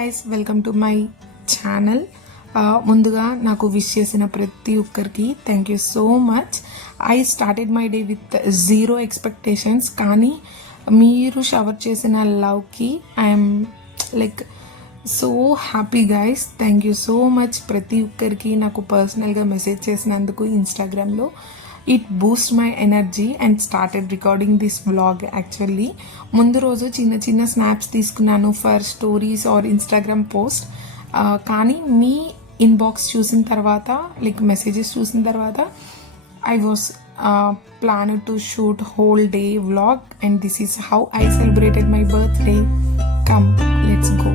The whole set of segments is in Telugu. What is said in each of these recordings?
Guys, welcome to my channel. ముందుగా నాకు విష్ చేసిన ప్రతి ఒక్కరికి thank you so much. I started my day with zero expectations, కానీ మీరు షవర్ చేసిన లవ్కి I'm like so happy guys. Thank you so much. ప్రతి ఒక్కరికి నాకు పర్సనల్గా మెసేజ్ చేసినందుకు ఇన్స్టాగ్రామ్లో. It boost my energy and started recording this vlog. Actually ముందు రోజు చిన్న చిన్న స్నాప్స్ తీసుకున్నాను for stories or Instagram post, కానీ మీ ఇన్బాక్స్ చూసిన తర్వాత, లైక్ మెసేజెస్ చూసిన తర్వాత I was plan to shoot whole day vlog and this is how I celebrated my birthday. Come, let's go.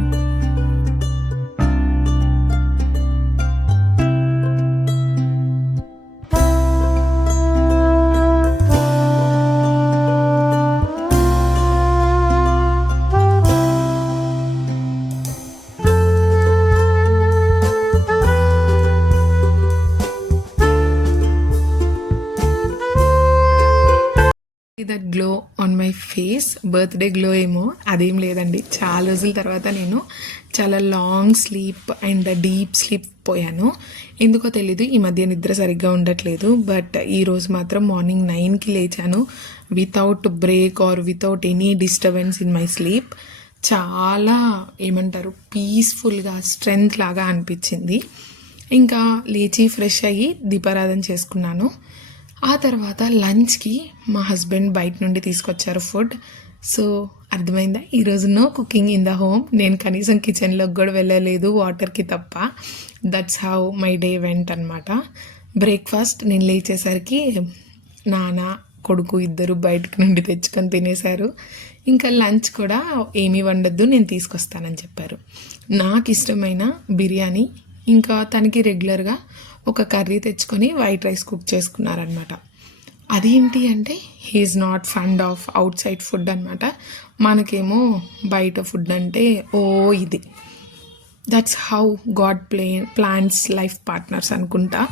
That glow on my face, birthday glow ఏమో అదేం లేదండి. చాలా రోజుల తర్వాత నేను చాలా long sleep and deep sleep పోయాను. ఎందుకో తెలీదు, ఈ మధ్య నిద్ర సరిగ్గా ఉండట్లేదు. బట్ ఈరోజు మాత్రం మార్నింగ్ 9కి లేచాను without break are without any disturbance in my sleep. చాలా ఏమంటారు, పీస్ఫుల్గా స్ట్రెంగ్త్ లాగా అనిపించింది. ఇంకా లేచి ఫ్రెష్ అయ్యి దీపారాధన చేసుకున్నాను. ఆ తర్వాత లంచ్కి మా హస్బెండ్ బయట నుండి తీసుకొచ్చారు ఫుడ్. సో అర్థమైందా, ఈరోజు no cooking in the home. నేను కనీసం కిచెన్లోకి కూడా వెళ్ళలేదు, వాటర్కి తప్ప. That's how my day went అనమాట. బ్రేక్ఫాస్ట్ నేను లేచేసరికి నాన్న కొడుకు ఇద్దరు బయటకు నుండి తెచ్చుకొని తినేశారు. ఇంకా లంచ్ కూడా ఏమీ వండద్దు, నేను తీసుకొస్తానని చెప్పారు. నాకు ఇష్టమైన బిర్యానీ, ఇంకా తనకి రెగ్యులర్గా ఒక కర్రీ తెచ్చుకొని వైట్ రైస్ కుక్ చేసుకున్నారనమాట. అదేంటి అంటే he is not fond of outside food అనమాట. మనకేమో బయట ఫుడ్ అంటే ఇది. That's how God plans life partners అనుకుంటా.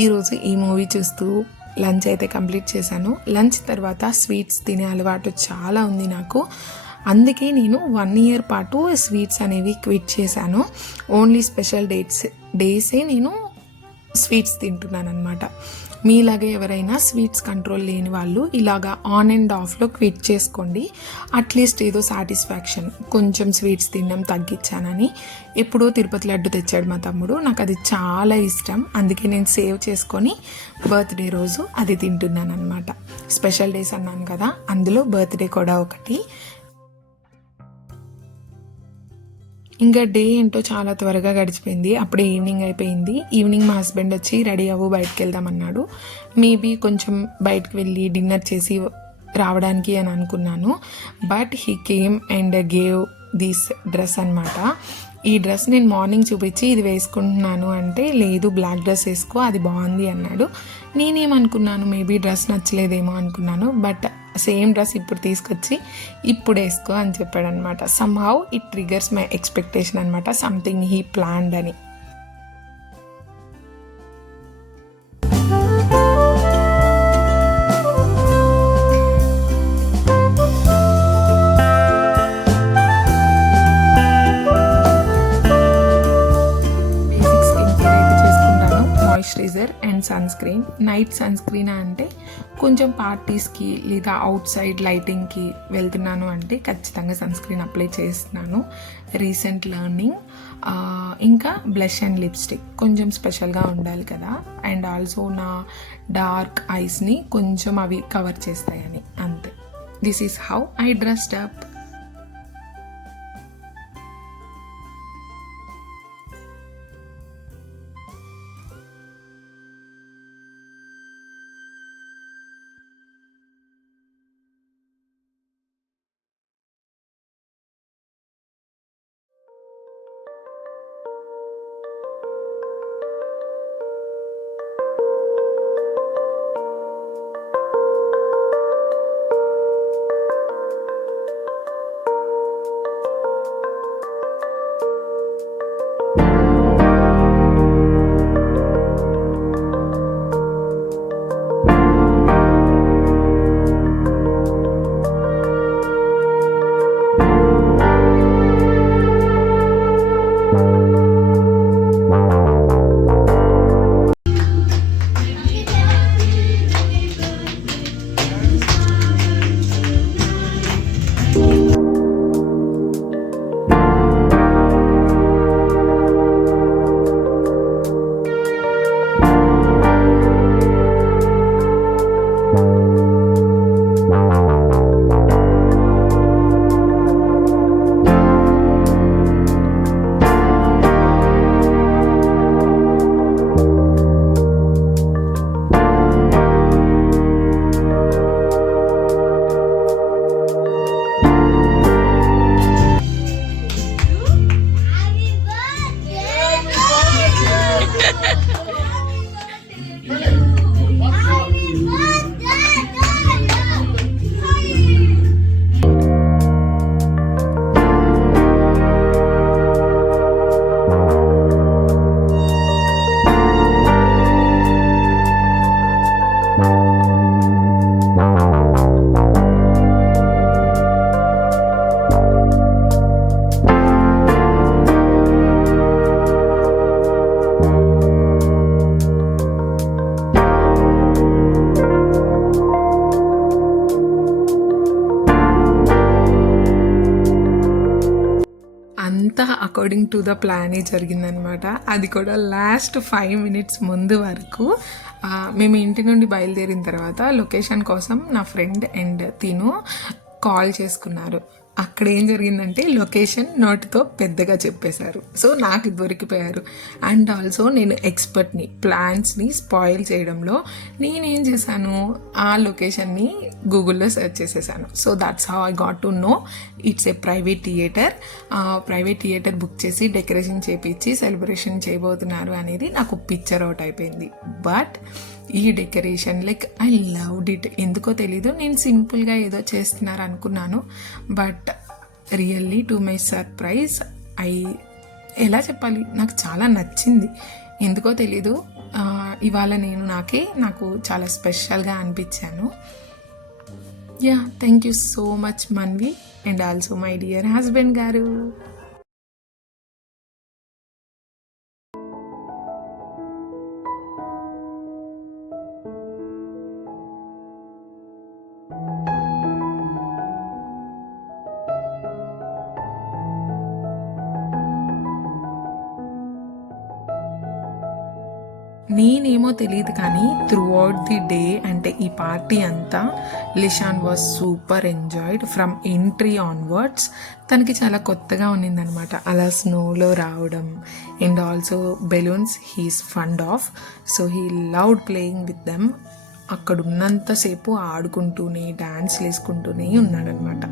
ఈరోజు ఈ మూవీ చూస్తూ లంచ్ అయితే కంప్లీట్ చేశాను. లంచ్ తర్వాత స్వీట్స్ తినే అలవాటు చాలా ఉంది నాకు. అందుకే నేను 1 year పాటు స్వీట్స్ అనేవి క్విట్ చేశాను. ఓన్లీ స్పెషల్ డేసే నేను స్వీట్స్ తింటున్నాను అనమాట. మీలాగే ఎవరైనా స్వీట్స్ కంట్రోల్ లేని వాళ్ళు ఇలాగా ఆన్ అండ్ ఆఫ్లో క్విట్ చేసుకోండి. అట్లీస్ట్ ఏదో సాటిస్ఫాక్షన్, కొంచెం స్వీట్స్ తినడం తగ్గించానని. ఎప్పుడో తిరుపతి లడ్డు తెచ్చాడు మా తమ్ముడు, నాకు అది చాలా ఇష్టం. అందుకే నేను సేవ్ చేసుకొని బర్త్డే రోజు అది తింటున్నాను అనమాట. స్పెషల్ డేస్ అన్నాను కదా, అందులో బర్త్డే కూడా ఒకటి. ఇంకా డే ఏంటో చాలా త్వరగా గడిచిపోయింది. అప్పుడే ఈవినింగ్ అయిపోయింది. ఈవినింగ్ మా హస్బెండ్ వచ్చి రెడీ అవ్వు బయటకు వెళ్దామన్నాడు. మేబీ కొంచెం బయటకు వెళ్ళి డిన్నర్ చేసి రావడానికి అని అనుకున్నాను. But he came and gave this dress అనమాట. ఈ డ్రెస్ నేను మార్నింగ్ చూపించి ఇది వేసుకుంటున్నాను అంటే, లేదు బ్లాక్ డ్రెస్ వేసుకో అది బాగుంది అన్నాడు. నేనేమనుకున్నాను, మేబీ డ్రెస్ నచ్చలేదేమో అనుకున్నాను. బట్ సేమ్ డ్రెస్ ఇప్పుడు తీసుకొచ్చి ఇప్పుడు వేసుకో అని చెప్పాడు అనమాట. Somehow it triggers my expectation అనమాట, సంథింగ్ హీ ప్లాన్డ్ అని. Moisturiser and sunscreen. Night sunscreen అంటే కొంచెం పార్టీస్కి లేదా అవుట్ సైడ్ లైటింగ్కి వెళ్తున్నాను అంటే ఖచ్చితంగా సన్ స్క్రీన్ అప్లై చేస్తున్నాను. Recent learning. ఇంకా బ్లష్ అండ్ లిప్స్టిక్ కొంచెం స్పెషల్గా ఉండాలి కదా, అండ్ ఆల్సో నా డార్క్ ఐస్ని కొంచెం అవి కవర్ చేస్తాయని, అంతే. This is how I dressed up. According to the ప్లానే జరిగిందనమాట. అది కూడా లాస్ట్ 5 minutes ముందు వరకు. మేము ఇంటి నుండి బయలుదేరిన తర్వాత లొకేషన్ కోసం నా ఫ్రెండ్ అండ్ తిను కాల్ చేసుకున్నారు. అక్కడ ఏం జరిగిందంటే లొకేషన్ నోటితో పెద్దగా చెప్పేశారు. సో నాకు దొరికిపోయారు. అండ్ ఆల్సో నేను ఎక్స్పర్ట్ని ప్లాన్స్ని స్పాయిల్ చేయడంలో. నేనేం చేశాను, ఆ లొకేషన్ని గూగుల్లో సెర్చ్ చేసేసాను. So that's how I got to know it's a private theatre. Private theatre book చేసి డెకరేషన్ చేపించి సెలబ్రేషన్ చేయబోతున్నారు అనేది నాకు పిక్చర్ అవుట్ అయిపోయింది. బట్ ఈ decoration like I loved it. ఎందుకో తెలీదు, నేను సింపుల్గా ఏదో చేస్తున్నారు అనుకున్నాను. But really to my surprise ఎలా చెప్పాలి, నాకు చాలా నచ్చింది. ఎందుకో తెలీదు, ఇవాళ నాకు చాలా స్పెషల్గా అనిపించాను. Yeah, thank you so much Manvi and also my dear husband గారు. నేనేమో తెలియదు కానీ త్రూ అవుట్ ది డే అంటే ఈ పార్టీ అంతా Lishan was super enjoyed from entry onwards. తనకి చాలా కొత్తగా ఉన్నిందనమాట అలా స్నోలో రావడం. And also balloons he's fund of, so he loved playing with them. అక్కడ ఉన్నంతసేపు ఆడుకుంటూనే డాన్స్లు వేసుకుంటూనే ఉన్నాడనమాట.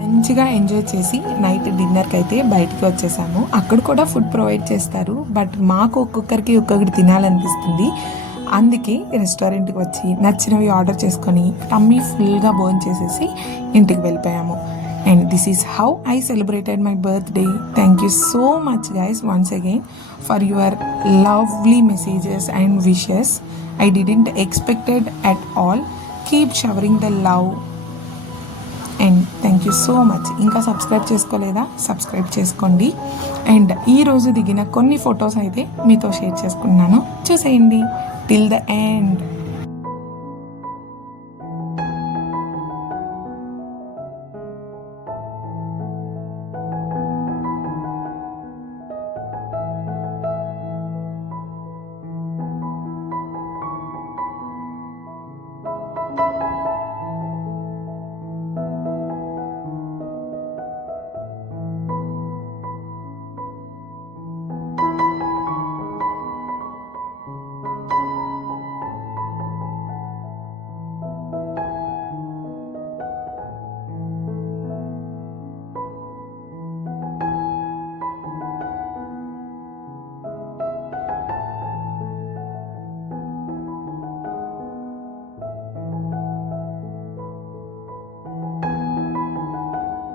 మంచిగా ఎంజాయ్ చేసి నైట్ డిన్నర్కి అయితే బయటికి వచ్చేసాము. అక్కడ కూడా ఫుడ్ ప్రొవైడ్ చేస్తారు, బట్ మాకు ఒక్కొక్కటి తినాలనిపిస్తుంది. అందుకే రెస్టారెంట్కి వచ్చి నచ్చినవి ఆర్డర్ చేసుకొని టమ్మీ ఫుల్గా భోజనం చేసేసి ఇంటికి వెళ్ళిపోయాము. And this is how I celebrated my birthday. Thank you so much guys once again for your lovely messages and wishes. I didn't expected at all. Keep showering the love and thank you so much. ఇంకా సబ్స్క్రైబ్ చేసుకోలేదా? సబ్స్క్రైబ్ చేసుకోండి. అండ్ ఈరోజు దిగిన కొన్ని ఫొటోస్ అయితే మీతో షేర్ చేసుకున్నాను, చూసేయండి టిల్ ద ఎండ్.